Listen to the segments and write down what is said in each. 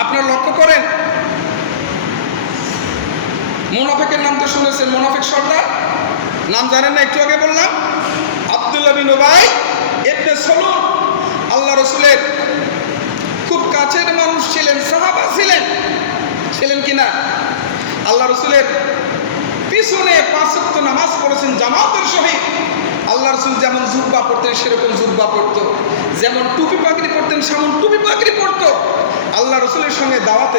আপনারা লক্ষ্য করেন, মুনাফিকের নাম তো শুনেছেন, মুনাফিক সর্দার নাম জানেন না? একটু আগে বললাম আব্দুল্লাহ বিন উবাই ইবনে সালুল আল্লাহ রসুলের খুব কাছের মানুষ ছিলেন, সাহাবা ছিলেন কিনা? আল্লাহ রসুলের পিছনে 5 ওয়াক্ত নামাজ পড়েছেন জামাতের সহিত। আল্লাহ রসুল যেমন জুব্বা পড়তেন সেরকম জুব্বা পড়তো, যেমন টুপি পাগড়ি পড়তেন সেমন টুপি পাগড়ি পড়তো। আল্লাহ রসুলের সঙ্গে দাওয়াতে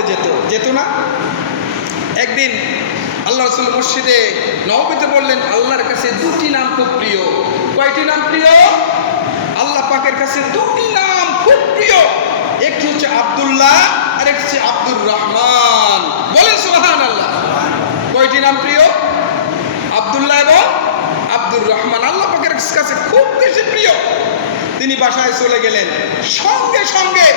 যেত না। একদিন আল্লাহ রসুল মসজিদে নববীতে বললেন, আল্লাহর কাছে 2টি নাম খুব প্রিয়। কয়টি নাম প্রিয়? আল্লাহ পাকের কাছে 2টি নাম খুব প্রিয়, একটি হচ্ছে আব্দুল্লাহ আর একটি হচ্ছে আব্দুর রহমান। বলেন সুবহানাল্লাহ। কয়টি নাম প্রিয়? আব্দুল্লাহ এবং আব্দুর রহমান আল্লাহ পাকের কাছে খুব বেশি প্রিয়। তিনি বাসায় চলে গেলেন, সঙ্গে সঙ্গে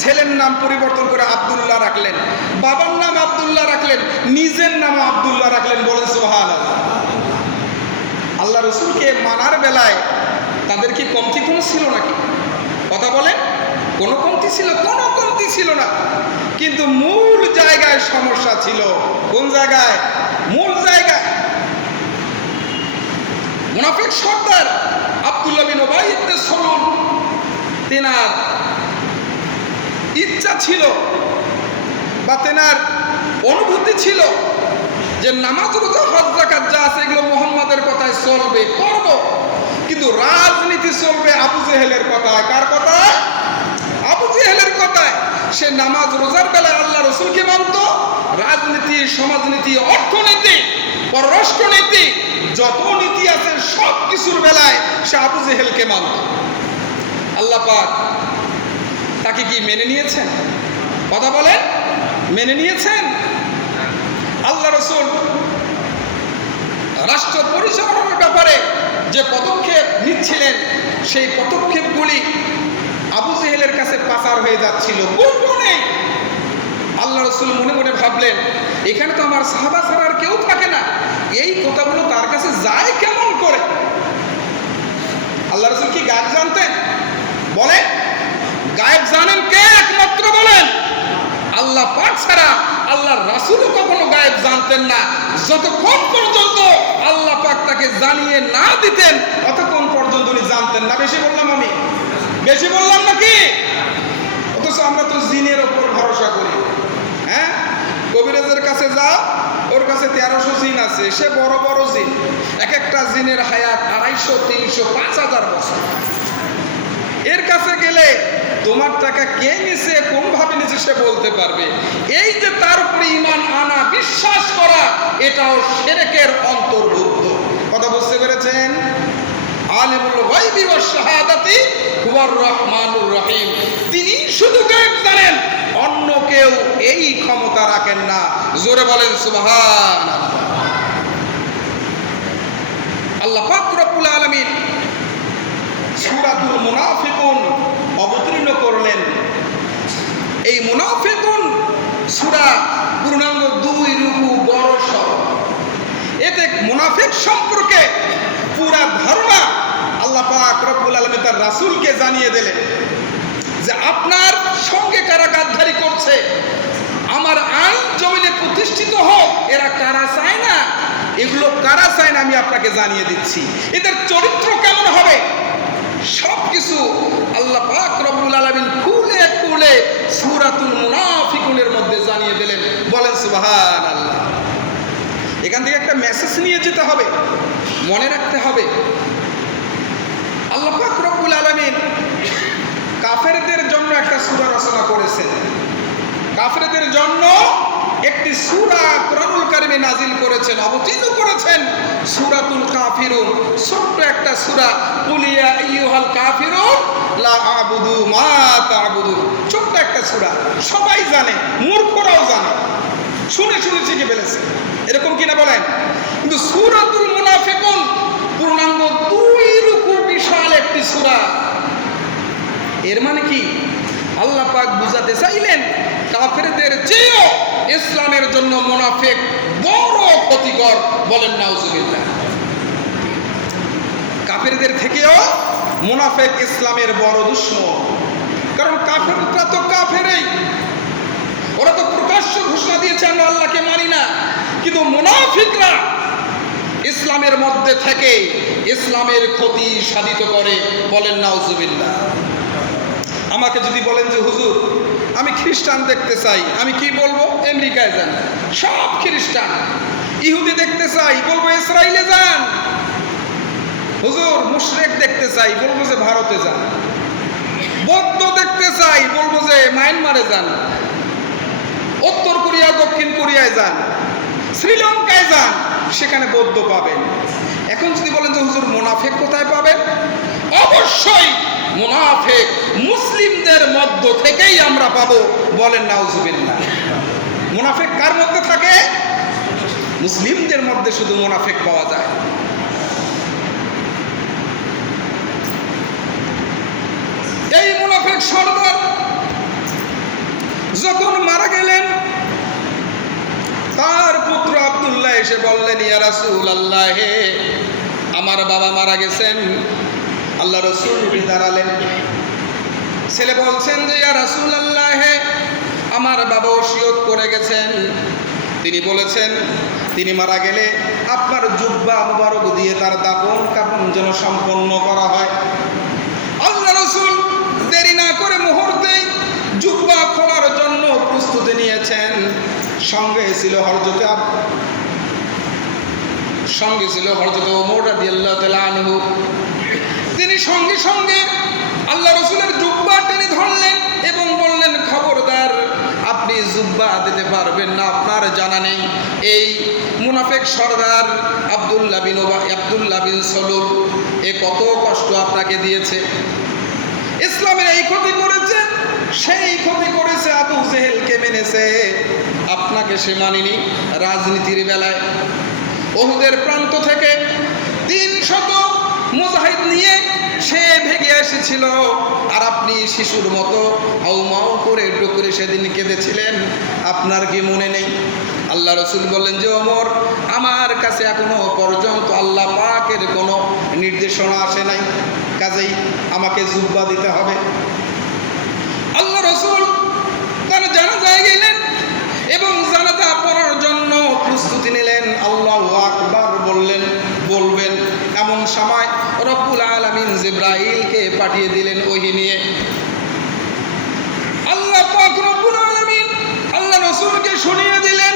ছেলের নাম পরিবর্তন করে আব্দুল্লাহ রাখলেন, বাবার নাম আব্দুল্লাহ রাখলেন, নিজের নাম আব্দুল্লাহ রাখলেন। বলেন সুবহানাল্লাহ। আল্লাহ রসুলকে মানার বেলায় তাদের কি কমতি কোনো ছিল নাকি? কথা বলেন, কোনো কমতি ছিল? কোনো কমতি ছিল না, কিন্তু মূল জায়গায় সমস্যা ছিল। কোন জায়গায়? মূল জায়গায়। মুনাফিক সর্দার আব্দুল্লাহ বিন উবাই ইবনে সালুল, তেনার ইচ্ছা ছিল বা তেনার অনুভূতি ছিল যে নামাজ রোজা হজ যাকাত যা আছে এগুলো মুহাম্মাদের কথায় চলবে, করব, কিন্তু রাজনীতি চলবে আবু জেহেলের কথায়। কার কথায়? আবু জেহেলের কথায়। সে নামাজ রোজার বেলায় আল্লাহ রসুলকে মানত, রাজনীতি, সমাজনীতি, অর্থনীতি, পররাষ্ট্রনীতি, যত নীতি আছে সব কিছুর বেলায় সে আবু জেহেলকে মানত। আল্লাহ পাক তাকে কি মেনে নিয়েছেন? কথা বলেন, মেনে নিয়েছেন? আল্লাহ রসুল রাষ্ট্র পরিচালনার ব্যাপারে যে পদক্ষেপ নিচ্ছিলেন সেই পদক্ষেপগুলি আবু জেহেলের কাছে পাচার হয়ে যাচ্ছিল গোপনে। আল্লাহ রসুল মনে মনে ভাবলেন, এখানে তো আমার সাহাবা ছাড়া আর কেউ থাকে না, এই কথাগুলো তার কাছে যায় কেমন করে? আল্লাহ রসুল কি গায়েব জানতেন? বলেন, গায়েব জানেন কে? একমাত্র বলেন আল্লাহ পাক ছাড়া। আল্লাহর রাসূলও কখনো গায়েব জানতেন না। যতক্ষণ পর্যন্ত আল্লাহ পাক তাকে জানিয়ে না দিতেন ততক্ষণ পর্যন্ত উনি জানতেন না। বেশি বললাম আমি? বেশি বললাম নাকি? অথচ আমরা তো জিনের ওপর ভরসা করি। হ্যাঁ, কবিরাজের কাছে যাও, ওর কাছে 1300 জিন আছে, সে বড় বড় জিন। এক একটা জিনের হায়াত 250, 300, 5000 বছর। এর কাছে গেলে তোমার টাকা কে নিছে, কোন ভাবে নিছে সে বলতে পারবে। এই যে তার উপরে ঈমান আনা, বিশ্বাস করা, এটাও শিরকের অন্তর্ভুক্ত। কথা বুঝতে পেরেছেন? আলিমুল গায়বি ওয়াশ শাহাদাতি হুয়ার রহমানুর রহিম। তিনি শুধু গায়েব জানেন, অন্য কেউ এই ক্ষমতা রাখেন না। জোরে বলেন সুবহানাল্লাহ। আল্লাহ পাক রব্বুল আলামিন সূরাতুল মুনাফিকুন অবতীর্ণ করলেন। এই মুনাফিকুন সূরা পূর্ণাঙ্গ 2 রুকু বড় সড়। এতে মুনাফিক সম্পর্কে পুরা ধারণা আল্লাহ পাক রব্বুল আলামিন তার রাসূলকে জানিয়ে দিলেন যে আপনার সঙ্গে কারা গাদ্দারি করছে, আমার আইন জমিনে প্রতিষ্ঠিত হোক, এরা কারা চায় না, এগুলো কারা চায় না আমি আপনাকে জানিয়ে দিচ্ছি। এদের চরিত্র কেমন হবে সবকিছু আল্লাহ পাক রব্বুল আলামিন খুলে খুলে সূরাতুল মুনাফিকুনের মধ্যে জানিয়ে দিলেন। বলেন সুবহানাল্লাহ। এখান থেকে একটা মেসেজ নিয়ে যেতে হবে, মনে রাখতে হবে। আল্লাহ পাক রব্বুল আলামিন কাফেরদের জন্য একটা সূরা রচনা করেছেন। কাফেরদের জন্য একটি সূরা কোরআনুল কারীমে নাজিল করেছেন, অবতীর্ণ করেছেন। সূরাতুল কাফিরুন, ছোট্ট একটা সূরা। কুল ইয়া আইয়ুহাল কাফিরুন লা আ'বুদু মা তা'বুদুন। ছোট্ট একটা সূরা, সবাই জানে, মূর্খরাও জানে, শুনে শুনে শিখে ফেলেছে। এরকম কিনা বলেন? কিন্তু সূরাতুল মুনাফিকুন পূর্ণাঙ্গ 2 রুকু বিশাল একটি সূরা। এর মানে কি? আল্লাহ পাক বুঝাতে চাইলেন কাফেরদের চেয়েও ইসলামের জন্য মুনাফিক বড় ক্ষতিকর। বলেন নাউজুবিল্লাহ। কাফেরদের থেকেও মুনাফিক ইসলামের বড় দুশমন। কারণ কাফেররা তো কাফেরই, আল্লাহকে মানি না, কিন্তু মুনাফিকরা ইসলামের মধ্যে থেকে ইসলামের ক্ষতি সাধিত করে। বলেন নাউজুবিল্লাহ। আমাকে যদি বলেন যে হুজুর আমি খ্রিস্টান দেখতে চাই, আমি কি বলবো? আমেরিকায় যান, সব খ্রিস্টান। ইহুদি দেখতে চাই, বলবো ইসরায়েলে যান। হুজুর মুশরিক দেখতে চাই, বলবো যে ভারতে যান। বৌদ্ধ দেখতে চাই, বলবো যে মায়ানমারে যান। উত্তর কোরিয়া, দক্ষিণ কোরিয়ায় যান, শ্রীলঙ্কায় যান, সেখানে বৌদ্ধ পাবেন। এখন যদি বলেন যে হুজুর মুনাফিক কোথায় পাবেন? অবশ্যই মুনাফিক মুসলিমদের মধ্য থেকেই আমরা পাবো। বলেন নাউজুবিল্লাহ। মুনাফিক কার মধ্যে থাকে? মুসলিমদের মধ্যে শুধু মুনাফিক পাওয়া যায়। এই মুনাফিক সর্দার যখন মারা গেলেন, তার পুত্র আব্দুল্লাহ এসে বললেন, ইয়া রাসূলুল্লাহ, আমার বাবা মারা গেছেন। আল্লাহ রাসূল দাঁড়ালেন। ছেলে বলছেন যে ইয়া রাসূলুল্লাহ, আমার বাবা ওসিয়ত করে গেছেন, তিনি বলেছেন তিনি মারা গেলে আপনার জুব্বা মুবারক দিয়ে তার দাফন কাফন যেন সম্পন্ন করা হয়। আল্লাহ রাসূল দেরি না করে মুহূর্তেই জুব্বা খোলার জন্য প্রস্তুতি নিয়েছেন। সঙ্গে ছিল হযরত ওমর রাদিয়াল্লাহু তাআলা আনহু। তিনি সঙ্গে সঙ্গে আল্লাহ রাসূলের জুব্বা টেনে ধরলেন এবং বললেন, খবরদার, আপনি জুব্বা দিতে পারবেন না, আপনার জানা নেই এই মুনাফিক সর্দার আব্দুল্লাহ বিন সলুল এ কত কষ্ট আপনাকে দিয়েছে। ইসলামের এই ক্ষতি করেছে, সেই ক্ষতি করেছে। আবু জেহেলকে মেনেছে, আপনাকে সে মানেনি। রাজনীতির বেলায় উহুদের প্রান্ত থেকে 300 মুজাহিদ নিয়ে সে ভেগে এসেছিল, আর আপনি শিশুর মতো হাউমাউ করে ডুকরে সেদিন কেঁদেছিলেন। আপনার কি মনে নেই? আল্লাহ রাসূল বললেন যে ওমর, আমার কাছে এখনো পর্যন্ত আল্লাহ পাকের কোনো নির্দেশনা আসে নাই, কাজেই আমাকে জুব্বা দিতে হবে। আল্লাহ রাসূল তার জানাজায় গেলেন এবং জানাজা পড়ার জন্য প্রস্তুতি নিলেন। আল্লাহু আকবার বলবেন, এমন সময় রব্বুল আলামিন জিবরাইলকে পাঠিয়ে দিলেন ওহী নিয়ে। আল্লাহ পাক রব্বুল আলামিন আল্লাহ রাসূলকে শুনিয়ে দিলেন,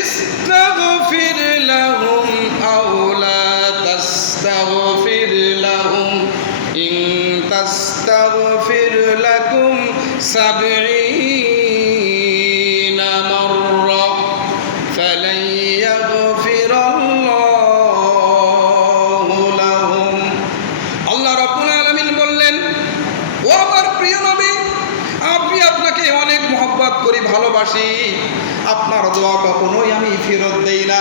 ইস্তাগফির লাহুম আও লা তাস্তাগফির লাহুম ইন তাস্তাগফির লাকুম 70 মাররা ফালান ইয়াগফিরাল্লাহু লাহুম। আল্লাহ রাব্বুল আলামিন বললেন, ও আমার প্রিয় নবী, আপনাকে অনেক মহব্বত করি, ভালোবাসি। আপনার দোয়া কখনোই আমি ফেরত দেই না।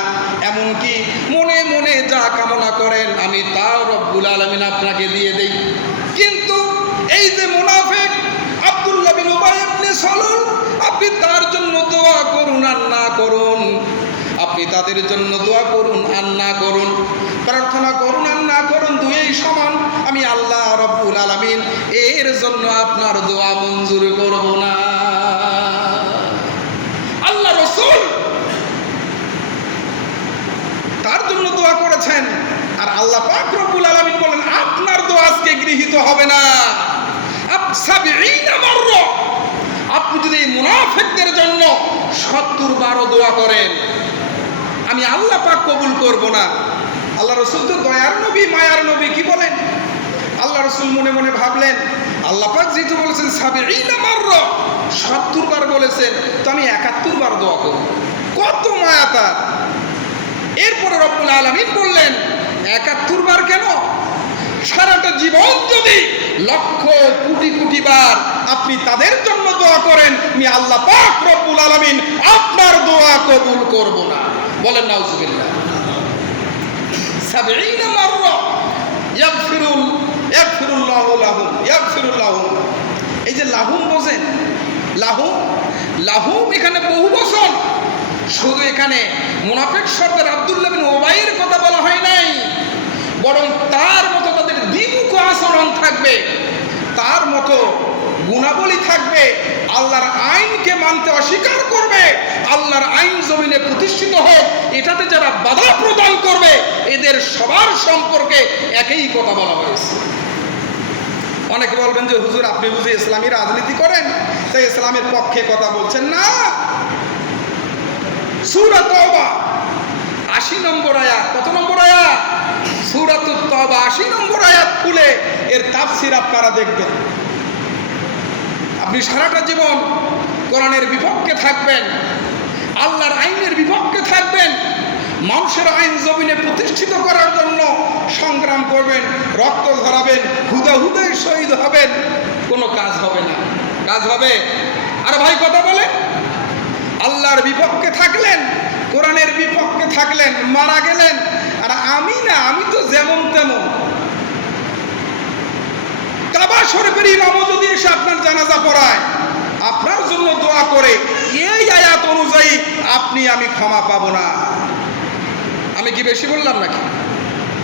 এমনকি মনে মনে যা কামনা করেন আমি তা রব্বুল আলামিন আপনাকে দিয়ে দেই। কিন্তু এই যে মুনাফিক আব্দুল্লাহ বিন উবাই ইবনে সলুল, আপনি তার জন্য দোয়া করুন আর না করুন, আপনি তাদের জন্য দোয়া করুন আর না করুন, প্রার্থনা করুন আর না করুন, দুইই সমান। আমি আল্লাহ রব্বুল আলামিন এর জন্য আপনার দোয়া মঞ্জুর করব না। আল্লাহ রাসূল তার জন্য দোয়া করেছেন, আর আল্লাহ পাক রব্বুল আলামিন বলেন আপনার দোয়া আজকে গৃহীত হবে না। 70 মাররা, আপনি যদি মুনাফিকদের জন্য 70 বারও দোয়া করেন, আমি আল্লাহ পাক কবুল করব না। আল্লাহ রাসূল তো দয়ার নবী, মায়ার নবী, কি বলেন? আল্লাহ রাসূল মনে মনে ভাবলেন, আল্লাহ পাক যেহেতু বলেছেন 70 মাররা, 70 বার বলেছেন, তো আমি 71 বার দোয়া করব। কত মায়া তার! এরপরে রব্বুল আলামিন বললেন 71 বার কেন? সারাটা জীবন যদি লক্ষ কোটি কোটি বার আপনি তাদের জন্য দোয়া করেন, আমি আল্লাহ পাক রব্বুল আলামিন আপনার দোয়া কবুল করব না। বলেন নাউজুবিল্লাহ। 70 মাররা ইয়াগফিরুল্লাহু লাহুম। এই যে লাহুম বোঝেন, লাহুম এখানে বহু বচন। শুধু এখানে মুনাফিক সর্দার আব্দুল্লাহ বিন উবাইয়ের কথা বলা হয় নাই, বরং তার মতো তাদের দ্বিমুখ আচরণ থাকবে, তার মতো গুণাবলী থাকবে, আল্লাহর আইনকে মানতে অস্বীকার করবে, আল্লাহর আইন জমিনে প্রতিষ্ঠিত হোক, এটাতে যারা বাধা প্রদান করবে এদের সবার সম্পর্কে একই কথা বলা হয়েছে। অনেকে বলবেন যে হুজুর আপনি বুঝি ইসলামী রাজনীতি করেন, তাই ইসলামের পক্ষে কথা বলছেন না। সূরা তাওবা ৮০ নম্বর আয়াত, কত নম্বর আয়াত? সূরাতুত তাওবা ৮০ নম্বর আয়াত খুলে এর তাফসীর আপনারা দেখবেন। আপনি সারাটা জীবন কোরআনের বিপক্ষে থাকবেন, আল্লাহর আইনের বিপক্ষে থাকবেন, মানুষের আইন জমিনে প্রতিষ্ঠিত করার জন্য সংগ্রাম করবেন, রক্ত ঝরাবেন, হুদাহুদাই শহীদ হবেন, কোনো কাজ হবে না। কাজ হবে? আর ভাই কথা বলে আল্লাহর বিপক্ষে থাকলেন, কোরআনের বিপক্ষে থাকলেন, মারা গেলেন, আর আমি তো যেমন তেমন। কাবা শরীফের ইমামও যদি এসে আপনার জানাজা পড়ায়, আপনার জন্য দোয়া করে, এই আয়াত অনুযায়ী আমি ক্ষমা পাবো না। আমি কি বেশি বললাম নাকি?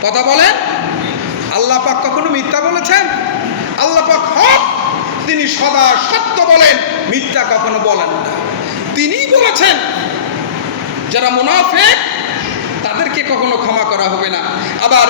কথা বলেন। আল্লাহ পাক কখনো মিথ্যা বলেছেন? আল্লাহ পাক হক, তিনি সদা সত্য বলেন, মিথ্যা কখনো বলেন না। তিনিই বলেছেন যারা মুনাফিক তাদেরকে কখনো ক্ষমা করা হবে না। আবার